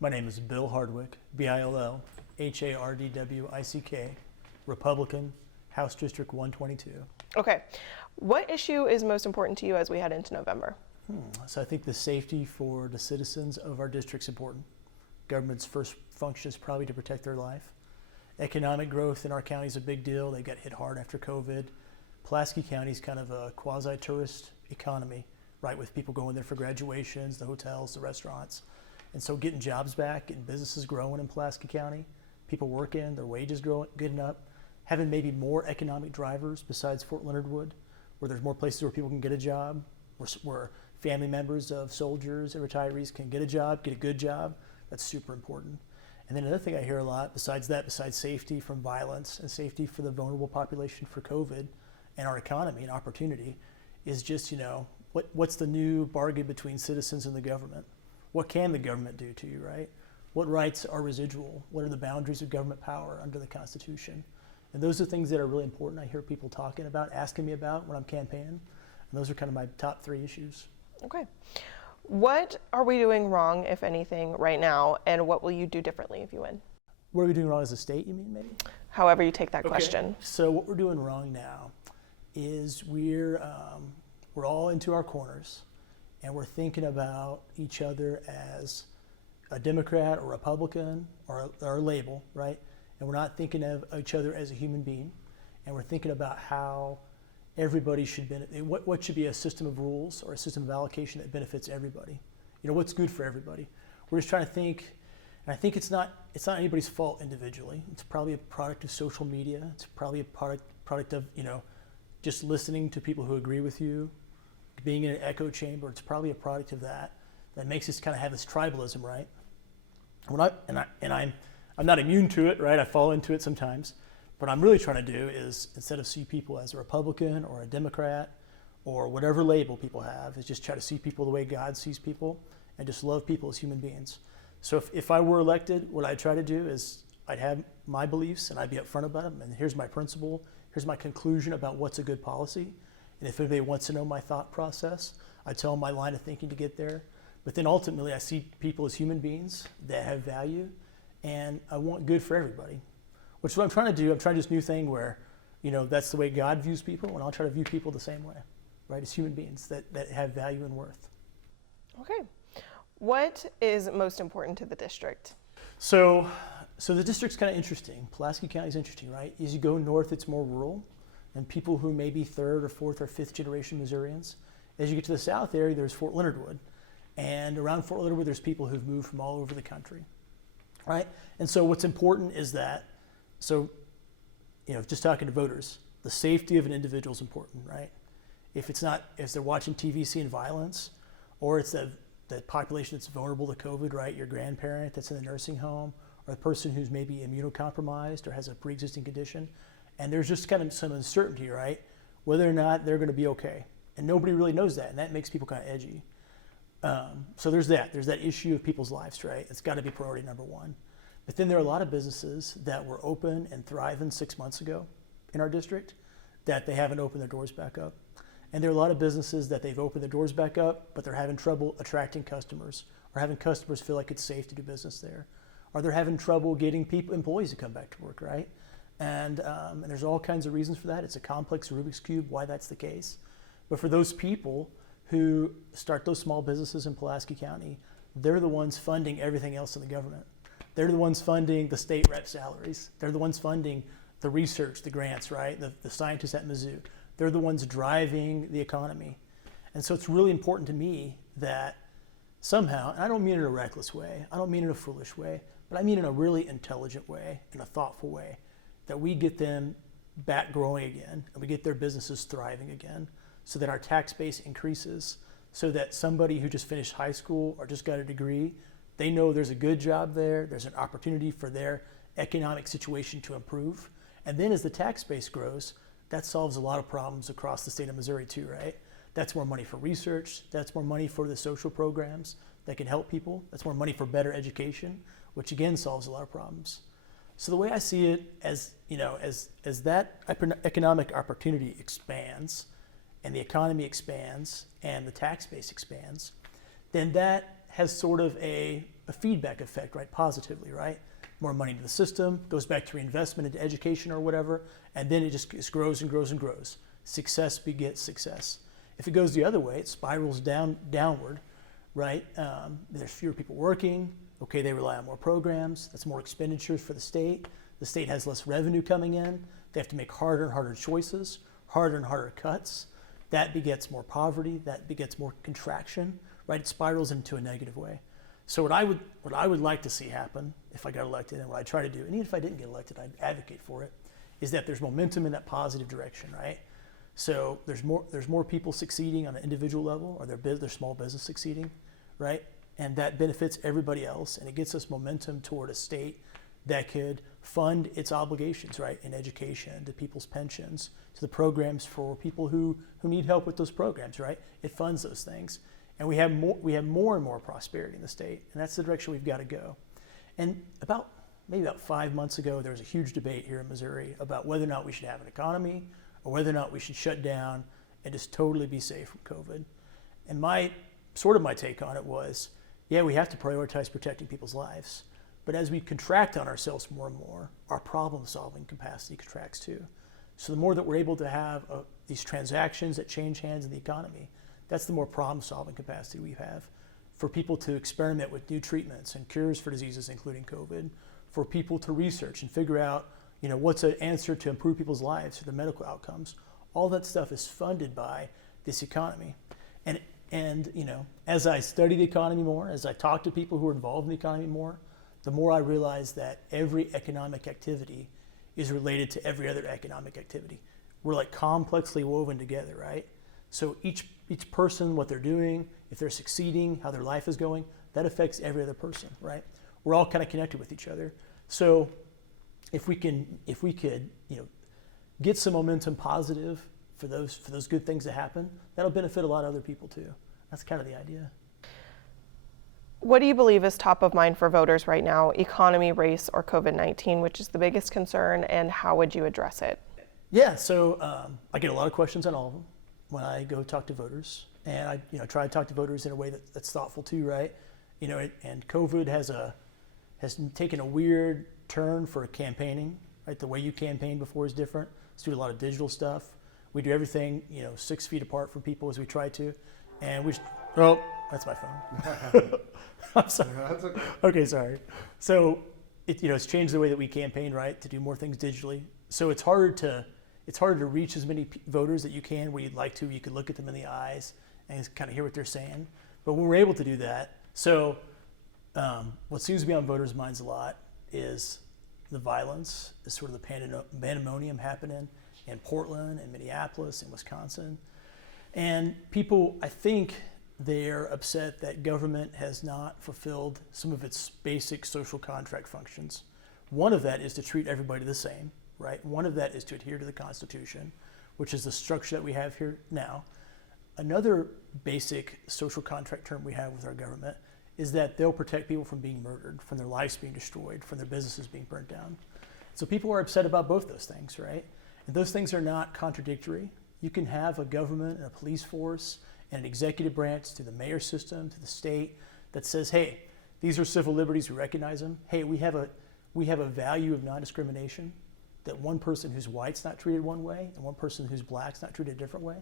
My name is Bill Hardwick, Billhardwick, Republican, House District 122. Okay. What issue is most important to you as we head into November? So I think the safety for the citizens of our district is important. Government's first function is probably to protect their life. Economic growth in our county is a big deal. They got hit hard after COVID. Pulaski County is kind of a quasi-tourist economy, right, with people going there for graduations, the hotels, the restaurants. And so getting jobs back, getting businesses growing in Pulaski County, people working, their wages growing, getting up, having maybe more economic drivers besides Fort Leonard Wood, where there's more places where people can get a job, where family members of soldiers and retirees can get a job, get a good job. That's super important. And then another thing I hear a lot, besides safety from violence and safety for the vulnerable population for COVID and our economy and opportunity, is just, what's the new bargain between citizens and the government? What can the government do to you, right? What rights are residual? What are the boundaries of government power under the Constitution? And those are things that are really important. I hear people talking about, asking me about when I'm campaigning. And those are kind of my top 3 issues. Okay. What are we doing wrong, if anything, right now, and what will you do differently if you win? What are we doing wrong as a state, you mean, maybe? However you take that Okay. question. So what we're doing wrong now is we're all into our corners, and we're thinking about each other as a Democrat or Republican or a label, right? And we're not thinking of each other as a human being, and we're thinking about how everybody should benefit. What should be a system of rules or a system of allocation that benefits everybody? What's good for everybody? We're just trying to think, and I think it's not anybody's fault individually. It's probably a product of social media. It's probably a product of just listening to people who agree with you, being in an echo chamber. It's probably a product of that makes us kind of have this tribalism, right? I'm not immune to it, right? I fall into it sometimes. What I'm really trying to do is, instead of see people as a Republican or a Democrat or whatever label people have, is just try to see people the way God sees people and just love people as human beings. So if I were elected, what I'd try to do is I'd have my beliefs and I'd be upfront about them. And here's my principle. Here's my conclusion about what's a good policy. And if anybody wants to know my thought process, I tell them my line of thinking to get there. But then ultimately, I see people as human beings that have value, and I want good for everybody. Which is what I'm trying to do. I'm trying to do this new thing where, that's the way God views people, and I'll try to view people the same way, right? As human beings that have value and worth. Okay. What is most important to the district? So the district's kind of interesting. Pulaski County is interesting, right? As you go north, it's more rural, and people who may be 3rd or 4th or 5th generation Missourians. As you get to the south area, there's Fort Leonard Wood. And around Fort Leonard Wood, there's people who've moved from all over the country, right? And so what's important is that, just talking to voters, the safety of an individual is important, right? If they're watching TV seeing violence, or it's the population that's vulnerable to COVID, right? Your grandparent that's in the nursing home, or the person who's maybe immunocompromised or has a pre-existing condition, and there's just kind of some uncertainty, right? Whether or not they're going to be okay. And nobody really knows that, and that makes people kind of edgy. So there's that issue of people's lives, right? It's got to be priority number 1. But then there are a lot of businesses that were open and thriving 6 months ago in our district that they haven't opened their doors back up. And there are a lot of businesses that they've opened their doors back up, but they're having trouble attracting customers, or having customers feel like it's safe to do business there. Or they're having trouble getting employees to come back to work, right? And there's all kinds of reasons for that. It's a complex Rubik's Cube why that's the case. But for those people who start those small businesses in Pulaski County, they're the ones funding everything else in the government. They're the ones funding the state rep salaries. They're the ones funding the research, the grants, right? The scientists at Mizzou. They're the ones driving the economy. And so it's really important to me that somehow, and I don't mean it in a reckless way, I don't mean it in a foolish way, but I mean in a really intelligent way, in a thoughtful way, that we get them back growing again, and we get their businesses thriving again, so that our tax base increases, so that somebody who just finished high school or just got a degree, they know there's a good job there, there's an opportunity for their economic situation to improve. And then as the tax base grows, that solves a lot of problems across the state of Missouri too, right? That's more money for research, that's more money for the social programs that can help people, that's more money for better education, which again solves a lot of problems. So the way I see it, as that economic opportunity expands, and the economy expands, and the tax base expands, then that has sort of a feedback effect, right? Positively, right? More money to the system, goes back to reinvestment into education or whatever, and then it just grows and grows and grows. Success begets success. If it goes the other way, it spirals downward, right? There's fewer people working. Okay, they rely on more programs. That's more expenditures for the state. The state has less revenue coming in. They have to make harder and harder choices, harder and harder cuts. That begets more poverty. That begets more contraction, right? It spirals into a negative way. So what I would like to see happen if I got elected, and what I try to do, and even if I didn't get elected, I'd advocate for it, is that there's momentum in that positive direction, right? So there's more people succeeding on an individual level, or their small business succeeding, right? And that benefits everybody else, and it gets us momentum toward a state that could fund its obligations, right, in education, to people's pensions, to the programs for people who need help with those programs, right? It funds those things. And we have more and more prosperity in the state, and that's the direction we've got to go. And maybe about 5 months ago, there was a huge debate here in Missouri about whether or not we should have an economy or whether or not we should shut down and just totally be safe from COVID. And my take on it was, yeah, we have to prioritize protecting people's lives. But as we contract on ourselves more and more, our problem-solving capacity contracts too. So the more that we're able to have these transactions that change hands in the economy, that's the more problem-solving capacity we have for people to experiment with new treatments and cures for diseases, including COVID, for people to research and figure out, what's an answer to improve people's lives, for their medical outcomes. All that stuff is funded by this economy. And as I study the economy more, as I talk to people who are involved in the economy more, the more I realize that every economic activity is related to every other economic activity. We're like complexly woven together, right? So each person, what they're doing, if they're succeeding, how their life is going, that affects every other person, right? We're all kind of connected with each other. So if we could, get some momentum positive for those good things to happen, that'll benefit a lot of other people too. That's kind of the idea. What do you believe is top of mind for voters right now, economy, race, or COVID-19, which is the biggest concern, and how would you address it? Yeah, so I get a lot of questions on all of them when I go talk to voters, and I try to talk to voters in a way that's thoughtful too, right? And COVID has taken a weird turn for campaigning, right? The way you campaign before is different. Let's do a lot of digital stuff. We do everything 6 feet apart from people as we try to, and that's my phone. I'm sorry. That's okay. Okay, sorry. So it's changed the way that we campaign, right? To do more things digitally. So it's harder to reach as many voters that you can where you'd like to. You could look at them in the eyes and kind of hear what they're saying. But when we're able to do that, so what seems to be on voters' minds a lot is the violence, is sort of the pandemonium happening in Portland and Minneapolis and Wisconsin. And people, I think, they're upset that government has not fulfilled some of its basic social contract functions. One of that is to treat everybody the same, right? One of that is to adhere to the Constitution, which is the structure that we have here now. Another basic social contract term we have with our government is that they'll protect people from being murdered, from their lives being destroyed, from their businesses being burnt down. So people are upset about both those things, right? And those things are not contradictory. You can have a government and a police force and an executive branch to the mayor system, to the state, that says, hey, these are civil liberties, we recognize them. Hey, we have a value of non-discrimination, that one person who's white's not treated one way and one person who's black's not treated a different way,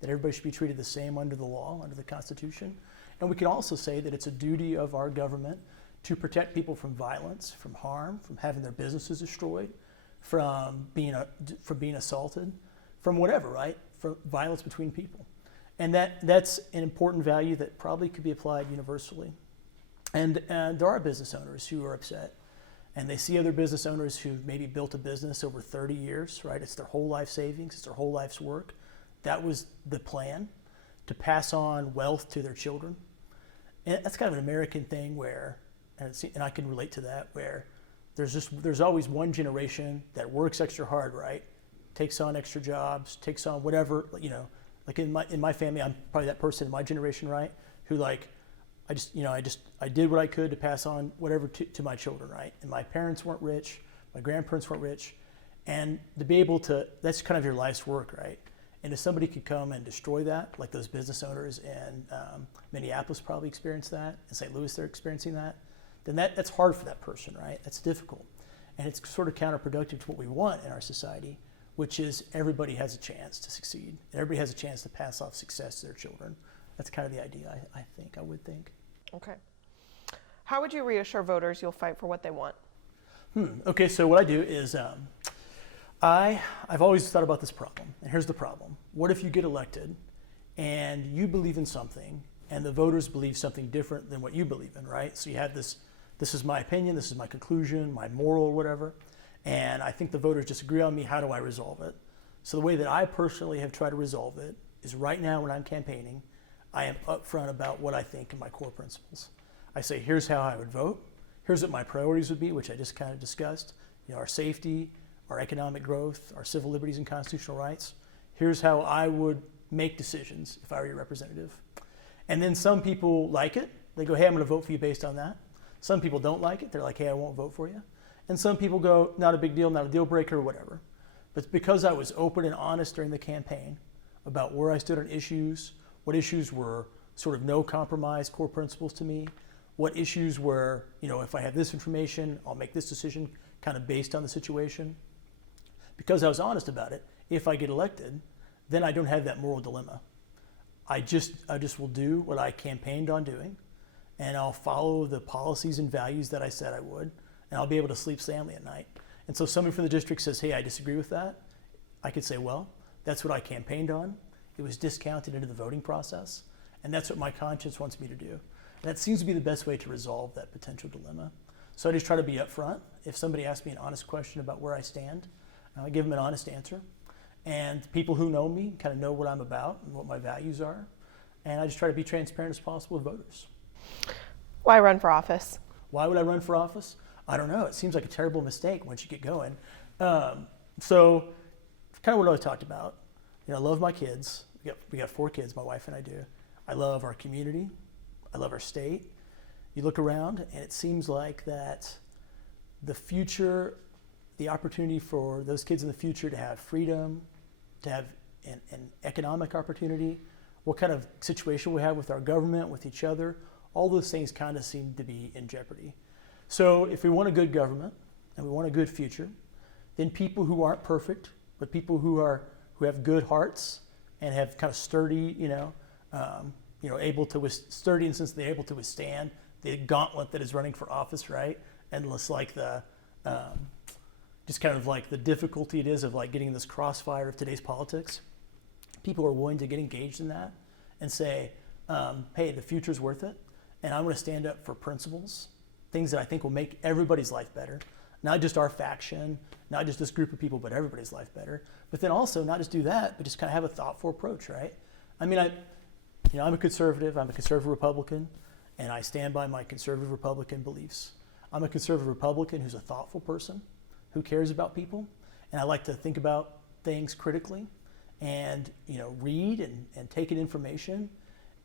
that everybody should be treated the same under the law, under the Constitution. And we can also say that it's a duty of our government to protect people from violence, from harm, from having their businesses destroyed, from being assaulted, from whatever, right? From violence between people. And that's an important value that probably could be applied universally. And there are business owners who are upset, and they see other business owners who've maybe built a business over 30 years, right? It's their whole life savings, it's their whole life's work. That was the plan, to pass on wealth to their children. And that's kind of an American thing where, and I can relate to that, where there's always one generation that works extra hard, right? Takes on extra jobs, takes on whatever, like in my family, I'm probably that person in my generation, right? Who I did what I could to pass on whatever to my children, right? And my parents weren't rich, my grandparents weren't rich, and to be able to, that's kind of your life's work, right? And if somebody could come and destroy that, like those business owners in Minneapolis probably experienced that, in St. Louis they're experiencing that, then that's hard for that person, right? That's difficult. And it's sort of counterproductive to what we want in our society, which is everybody has a chance to succeed. Everybody has a chance to pass off success to their children. That's kind of the idea, I would think. Okay. How would you reassure voters you'll fight for what they want? Okay, so what I do is I've always thought about this problem, and here's the problem. What if you get elected and you believe in something and the voters believe something different than what you believe in, right? So you have this is my opinion, this is my conclusion, my moral, whatever, and I think the voters disagree on me. How do I resolve it? So the way that I personally have tried to resolve it is right now when I'm campaigning, I am upfront about what I think and my core principles. I say, here's how I would vote. Here's what my priorities would be, which I just kind of discussed. Our safety, our economic growth, our civil liberties and constitutional rights. Here's how I would make decisions if I were your representative. And then some people like it. They go, hey, I'm going to vote for you based on that. Some people don't like it. They're like, hey, I won't vote for you. And some people go, not a big deal, not a deal breaker, whatever. But because I was open and honest during the campaign about where I stood on issues, what issues were sort of no compromise core principles to me, what issues were, if I have this information, I'll make this decision kind of based on the situation. Because I was honest about it, if I get elected, then I don't have that moral dilemma. I just will do what I campaigned on doing, and I'll follow the policies and values that I said I would, and I'll be able to sleep soundly at night. And so somebody from the district says, hey, I disagree with that. I could say, well, that's what I campaigned on. It was discounted into the voting process, and that's what my conscience wants me to do. And that seems to be the best way to resolve that potential dilemma. So I just try to be upfront. If somebody asks me an honest question about where I stand, I give them an honest answer. And people who know me kind of know what I'm about and what my values are. And I just try to be transparent as possible with voters. Why run for office? Why would I run for office? I don't know. It seems like a terrible mistake once you get going. So kind of what I talked about. I love my kids. We got 4 kids, my wife and I do. I love our community. I love our state. You look around and it seems like that the future, the opportunity for those kids in the future to have freedom, to have an economic opportunity, what kind of situation we have with our government, with each other, all those things kind of seem to be in jeopardy. So if we want a good government and we want a good future, then people who aren't perfect, but people who have good hearts and have kind of sturdy, able to sturdy in the sense they're able to withstand the gauntlet that is running for office, right? Endless, like the just kind of like the difficulty it is of like getting this crossfire of today's politics. People are willing to get engaged in that and say, hey, the future's worth it, and I'm going to stand up for principles, things that I think will make everybody's life better, not just our faction, not just this group of people, but everybody's life better. But then also not just do that, but just kind of have a thoughtful approach, right? I mean, I'm a conservative. I'm a conservative Republican, and I stand by my conservative Republican beliefs. I'm a conservative Republican who's a thoughtful person, who cares about people, and I like to think about things critically, and read and take in information,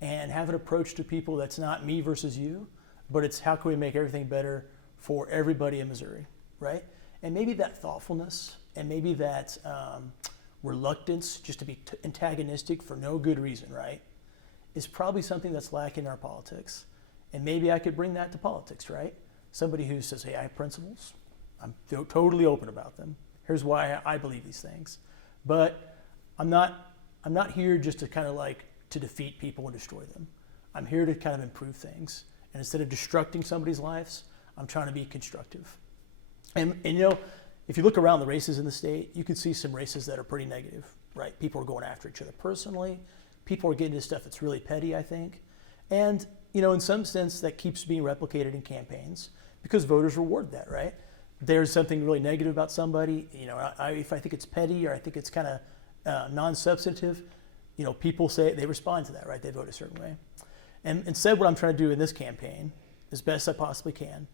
and have an approach to people that's not me versus you, but it's how can we make everything better for everybody in Missouri, right? And maybe that thoughtfulness and maybe that reluctance just to be antagonistic for no good reason, right, is probably something that's lacking in our politics. And maybe I could bring that to politics, right? Somebody who says, hey, I have principles. I'm totally open about them. Here's why I believe these things. But I'm not here just to kind of like to defeat people and destroy them. I'm here to kind of improve things. And instead of destructing somebody's lives, I'm trying to be constructive. And if you look around the races in the state, you can see some races that are pretty negative, right? People are going after each other personally. People are getting into stuff that's really petty, I think. And, in some sense, that keeps being replicated in campaigns because voters reward that, right? There's something really negative about somebody, if I think it's petty or I think it's kind of non-substantive, people say they respond to that, right? They vote a certain way. And instead, what I'm trying to do in this campaign, as best I possibly can,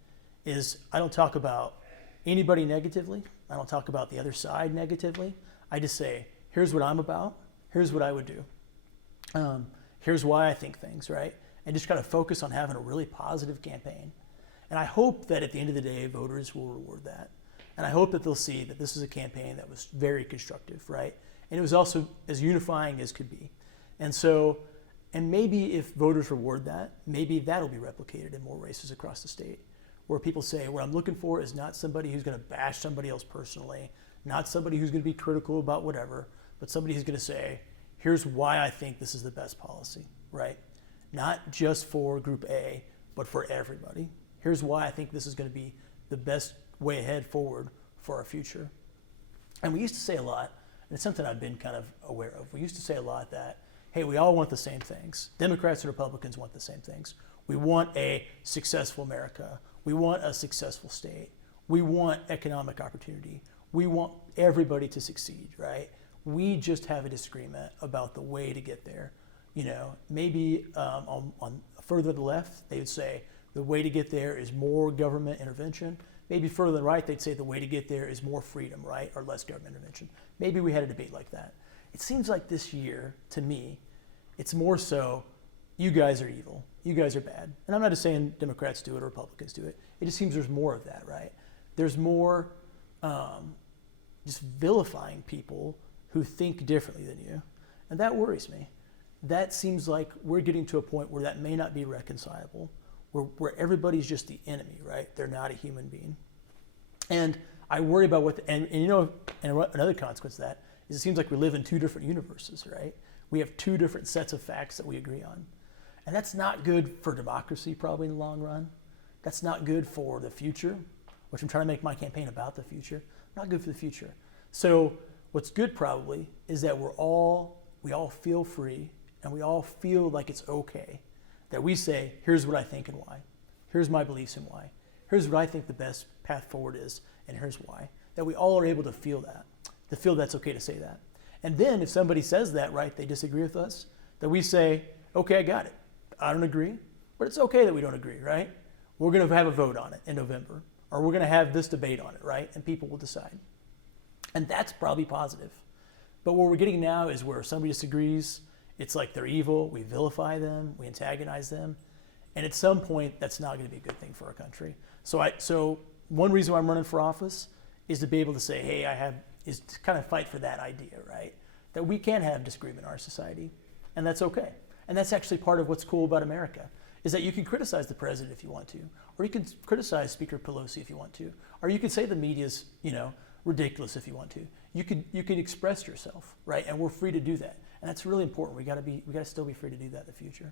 is I don't talk about anybody negatively. I don't talk about the other side negatively. I just say, here's what I'm about. Here's what I would do. Here's why I think things, right? And just kind of focus on having a really positive campaign. And I hope that at the end of the day, voters will reward that. And I hope that they'll see that this is a campaign that was very constructive, right? And it was also as unifying as could be. And so, and maybe if voters reward that, maybe that'll be replicated in more races across the state, where people say, what I'm looking for is not somebody who's going to bash somebody else personally, not somebody who's going to be critical about whatever, but somebody who's going to say, here's why I think this is the best policy, right? Not just for group A, but for everybody. Here's why I think this is going to be the best way ahead forward for our future. And we used to say a lot, and it's something I've been kind of aware of. We used to say a lot that, hey, we all want the same things. Democrats and Republicans want the same things. We want a successful America. We want a successful state. We want economic opportunity. We want everybody to succeed, right? We just have a disagreement about the way to get there. You know, maybe on further to the left, they would say the way to get there is more government intervention. Maybe further to the right, they'd say the way to get there is more freedom, right? Or less government intervention. Maybe we had a debate like that. It seems like this year, to me, it's more so, you guys are evil. You guys are bad. And I'm not just saying Democrats do it or Republicans do it. It just seems there's more of that, right? There's more just vilifying people who think differently than you. And that worries me. That seems like we're getting to a point where that may not be reconcilable, where everybody's just the enemy, right? They're not a human being. And I worry about and you know, and another consequence of that is it seems like we live in two different universes, right? We have two different sets of facts that we agree on. And that's not good for democracy, probably in the long run. That's not good for the future, which I'm trying to make my campaign about the future. Not good for the future. So what's good probably is that we all feel free and we all feel like it's okay that we say, here's what I think and why. Here's my beliefs and why. Here's what I think the best path forward is, and here's why. That we all are able to feel that, that's okay to say that. And then if somebody says that, right, they disagree with us, that we say, okay, I got it. I don't agree, but it's okay that we don't agree, right? We're going to have a vote on it in November, or we're going to have this debate on it, right? And people will decide. And that's probably positive. But what we're getting now is where somebody disagrees, it's like they're evil, we vilify them, we antagonize them, and at some point, that's not going to be a good thing for our country. So one reason why I'm running for office is to be able to say, hey, is to kind of fight for that idea, right? That we can have disagreement in our society, and that's okay. And that's actually part of what's cool about America, is that you can criticize the president if you want to, or you can criticize Speaker Pelosi if you want to, or you can say the media's, ridiculous if you want to. You can express yourself, right? And we're free to do that. And that's really important. We got to still be free to do that in the future.